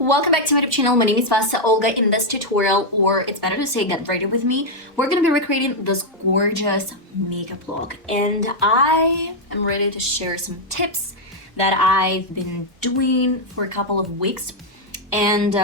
Welcome back to my YouTube channel. My name is VassaOlga. In this tutorial, or it's better to say get ready with me, we're gonna be recreating this gorgeous makeup look, and I am ready to share some tips that I've been doing for a couple of weeks. And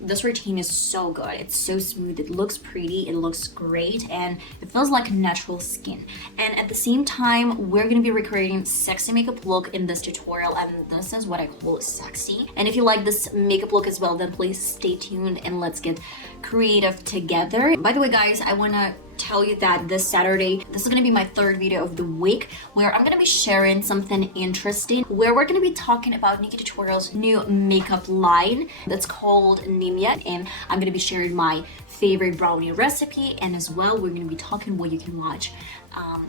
this routine is so good. It's so smooth, it looks pretty, it looks great, and it feels like natural skin. And at the same time, we're gonna be recreating sexy makeup look in this tutorial, and this is what I call sexy. And if you like this makeup look as well, then please stay tuned and let's get creative together. By the way, guys, I wanna tell you that this Saturday, this is gonna be my third video of the week, where I'm gonna be sharing something interesting, where we're gonna be talking about Nivea Tutorial's new makeup line that's called Nivea, and I'm gonna be sharing my favorite brownie recipe, and as well we're gonna be talking what you can watch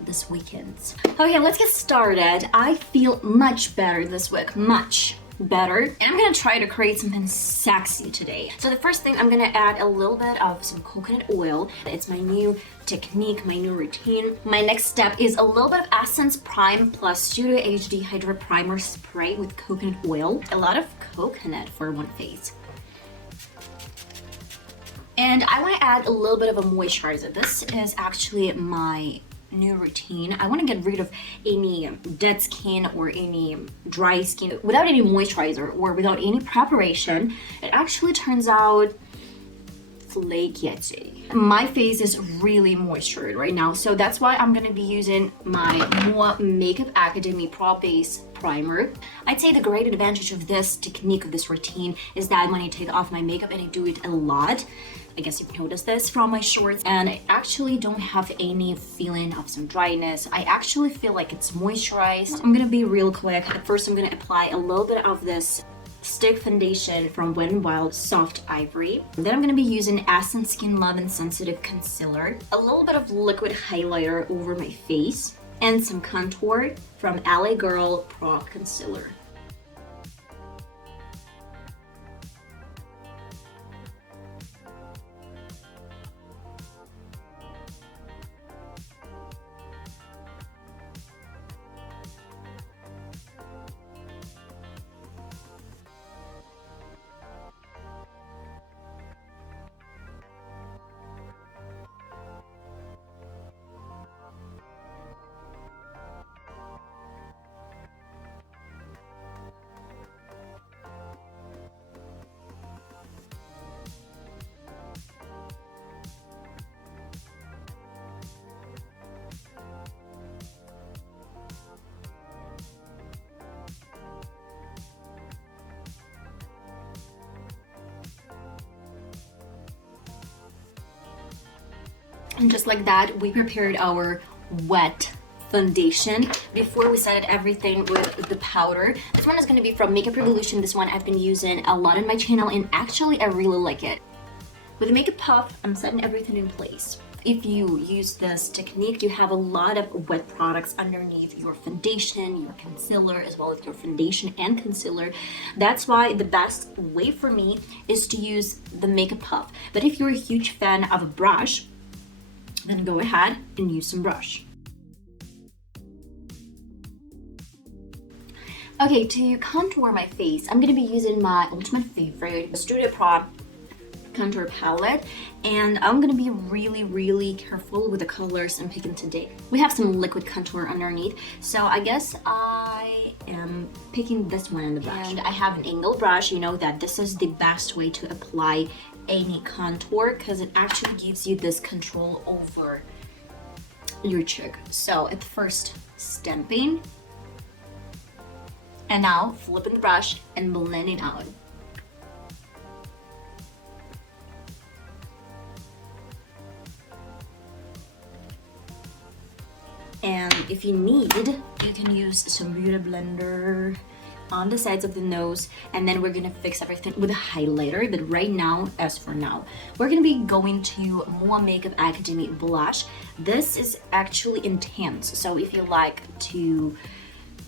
this weekend. Okay, let's get started. I feel much better this week, much better, and I'm gonna try to create something sexy today. So the first thing, I'm gonna add a little bit of some coconut oil. It's my new technique, my new routine. My next step is a little bit of Essence Prime plus Studio HD HYDRA primer spray with coconut oil. A lot of coconut for one face. And I want to add a little bit of a moisturizer. This is actually my new routine. I want to get rid of any dead skin or any dry skin without any moisturizer or without any preparation. It actually turns out flaky. My face is really moisturized right now, so that's why I'm gonna be using my Mua Makeup Academy Pro Base Primer. I'd say the great advantage of this technique, of this routine, is that when I take off my makeup, and I do it a lot, I guess you've noticed this from my shorts, and I actually don't have any feeling of some dryness. I actually feel like it's moisturized. I'm gonna be real quick. At first, I'm gonna apply a little bit of this stick foundation from Wet n Wild Soft Ivory. Then I'm gonna be using Essence Skin Lovin Sensitive Concealer, a little bit of liquid highlighter over my face, and some contour from L.A.Girl Pro.concealer. And just like that, we prepared our wet foundation. Before we started everything with the powder, this one is going to be from Makeup Revolution. This one I've been using a lot on my channel, and actually I really like it. With the makeup puff, I'm setting everything in place. If you use this technique, you have a lot of wet products underneath your foundation, your concealer, as well as your foundation and concealer. That's why the best way for me is to use the makeup puff. But if you're a huge fan of a brush, then go ahead and use some brush. Okay, to contour my face, I'm gonna be using my ultimate favorite Studio Pro contour palette, and I'm gonna be really careful with the colors I'm picking today. We have some liquid contour underneath, so I guess I am picking this one in the brush. And I have an angled brush. You know that this is the best way to apply any contour, because it actually gives you this control over your cheek. So at first, stamping, and now flipping the brush and blending out. And if you need, you can use some beauty blender on the sides of the nose, and then we're gonna fix everything with a highlighter. But right now, as for now, we're gonna be going to Mua Makeup Academy blush. This is actually intense, so if you like to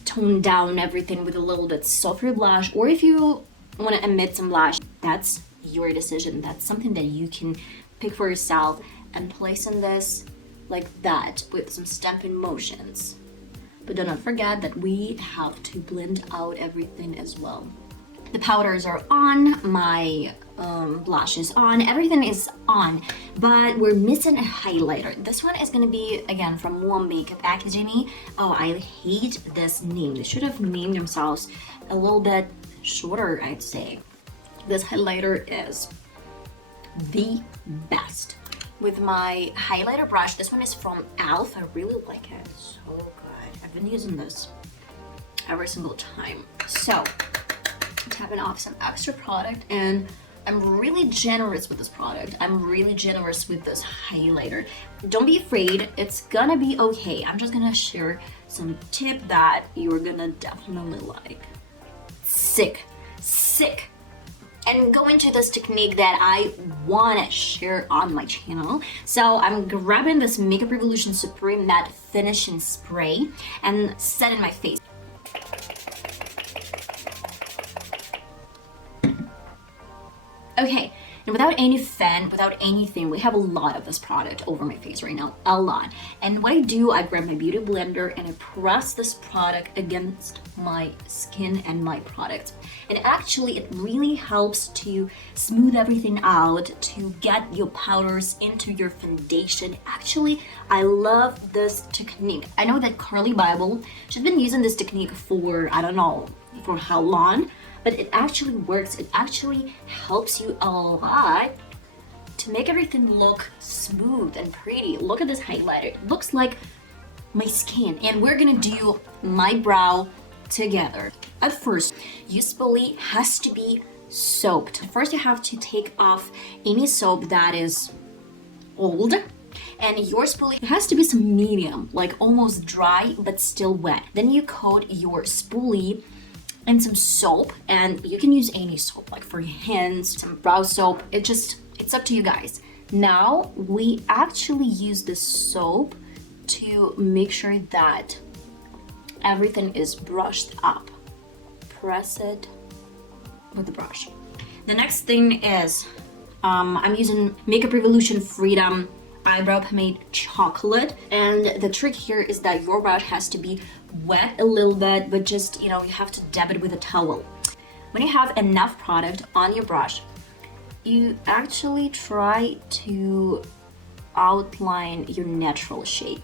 tone down everything with a little bit softer blush, or if you want to emit some blush, that's your decision. That's something that you can pick for yourself and place on this like that with some stamping motions. But do not forget that we have to blend out everything as well. The powders are on, my blush is on, everything is on, but we're missing a highlighter. This one is gonna be, again, from Mua Makeup Academy. Oh, I hate this name. They should have named themselves a little bit shorter, I'd say. This highlighter is the best. With my highlighter brush, this one is from e.l.f. I really like it. It's so good. I've been using this every single time. So, tapping off some extra product, and I'm really generous with this product. I'm really generous with this highlighter. Don't be afraid, it's gonna be okay. I'm just gonna share some tip that you're gonna definitely like. Sick. And go into this technique that I wanna share on my channel. So I'm grabbing this Makeup Revolution Supreme Matte Finishing Spray and set in my face. Okay, and without any fan, without anything, we have a lot of this product over my face right now, a lot. And what I do, I grab my beauty blender and I press this product against my skin and my product. And actually, it really helps to smooth everything out, to get your powders into your foundation. Actually, I love this technique. I know that Carly Bible, she's been using this technique for, I don't know, for how long, but it actually works. It actually helps you a lot to make everything look smooth and pretty. Look at this highlighter. It looks like my skin. And we're gonna do my brow together. At first, your spoolie has to be soaped. First, you have to take off any soap that is old. And your spoolie has to be some medium, like almost dry but still wet. Then you coat your spoolie and some soap, and you can use any soap, like for your hands, some brow soap. It's up to you guys. Now we actually use this soap to make sure that everything is brushed up. Press it with the brush. The next thing is I'm using Makeup Revolution Freedom Eyebrow Pomade Chocolate, and the trick here is that your brush has to be wet a little bit, but just, you have to dab it with a towel. When you have enough product on your brush, you actually try to outline your natural shape.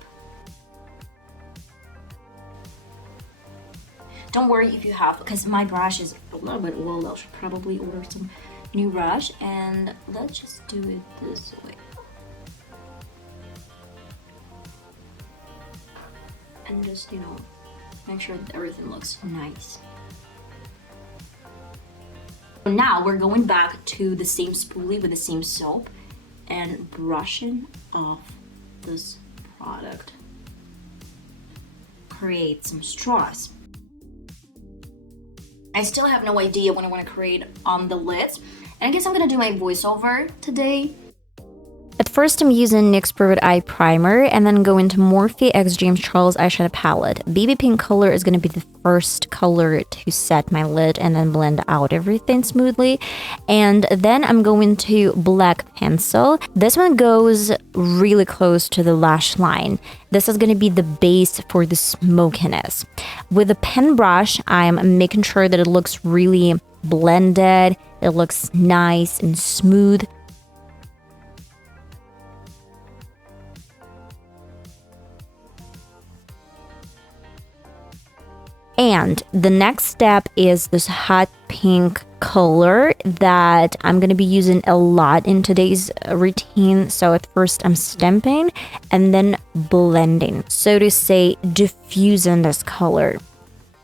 Don't worry if you have, because my brush is a little bit old. I should probably order some new brush, and let's just do it this way. And just, make sure that everything looks nice. Now we're going back to the same spoolie with the same soap and brushing off this product. Create some straws. I still have no idea what I want to create on the lids, and I guess I'm gonna do my voiceover today. At first, I'm using NYX PROOF IT Eye Primer and then go into Morphe X James Charles Eyeshadow Palette. Baby pink color is going to be the first color to set my lid and then blend out everything smoothly. And then I'm going to black pencil. This one goes really close to the lash line. This is going to be the base for the smokiness. With a pen brush, I'm making sure that it looks really blended. It looks nice and smooth. And the next step is this hot pink color that I'm going to be using a lot in today's routine. So at first I'm stamping and then blending, so to say, diffusing this color.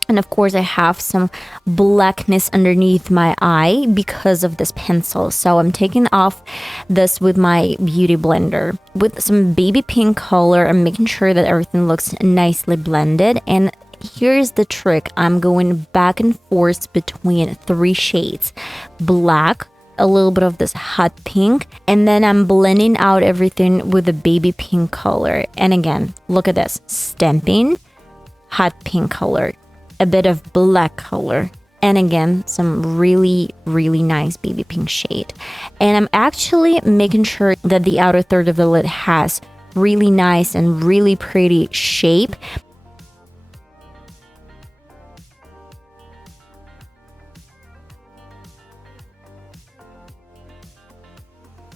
And of course I have some blackness underneath my eye because of this pencil. So I'm taking off this with my beauty blender. With some baby pink color, I'm making sure that everything looks nicely blended. And here's the trick. I'm going back and forth between 3 shades. Black, a little bit of this hot pink, and then I'm blending out everything with the baby pink color. And again, look at this. Stamping, hot pink color, a bit of black color, and again, some really, really nice baby pink shade. And I'm actually making sure that the outer third of the lid has really nice and really pretty shape.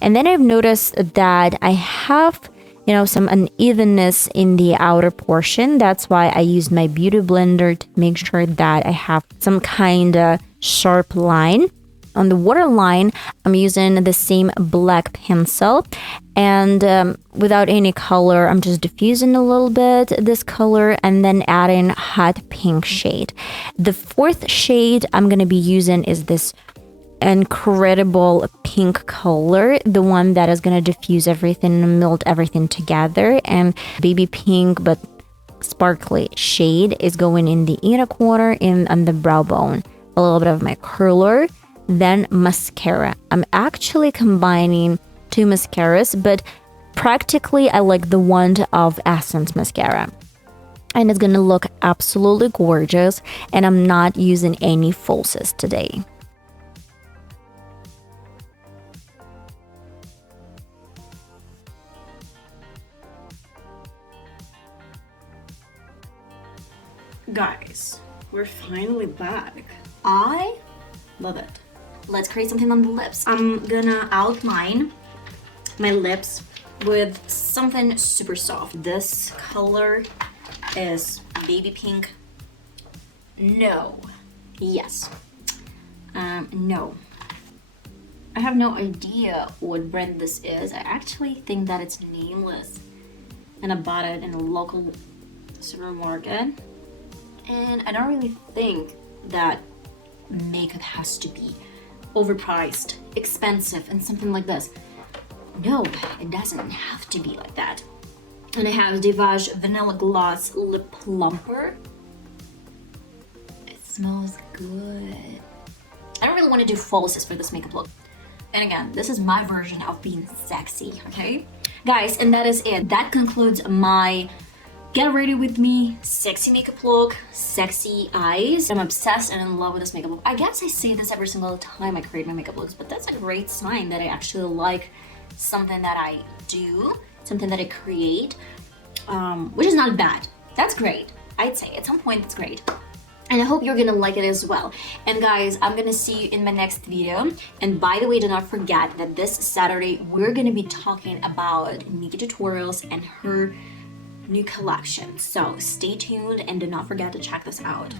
And then I've noticed that I have, you know, some unevenness in the outer portion. That's why I used my beauty blender to make sure that I have some kind of sharp line. On the waterline, I'm using the same black pencil, and without any color, I'm just diffusing a little bit this color and then adding hot pink shade. The fourth shade I'm going to be using is this incredible pink color, the one that is going to diffuse everything and melt everything together. And baby pink but sparkly shade is going in the inner corner and on the brow bone. A little bit of my curler, then mascara. I'm actually combining two mascaras, but practically I like the one of Essence mascara. And it's gonna look absolutely gorgeous, and I'm not using any falsies today. Guys, we're finally back. I love it. Let's create something on the lips. I'm gonna outline my lips with something super soft. This color is baby pink. No. Yes. No. I have no idea what brand this is. I actually think that it's nameless, and I bought it in a local supermarket. And I don't really think that makeup has to be overpriced, expensive, and something like this. No, it doesn't have to be like that. And I have Divage Vanilla Gloss Lip Plumper. It smells good. I don't really want to do falsies for this makeup look. And again, this is my version of being sexy, okay? Guys, and that is it. That concludes my get ready with me sexy makeup look, sexy eyes. I'm obsessed and in love with this makeup look. I guess I say this every single time I create my makeup looks, but that's a great sign that I actually like something that I do, something that I create, which is not bad. That's great. I'd say at some point it's great. And I hope you're gonna like it as well. And guys, I'm gonna see you in my next video. And by the way, do not forget that this Saturday, we're gonna be talking about Nikki Tutorials and her new collection. So stay tuned and do not forget to check this out.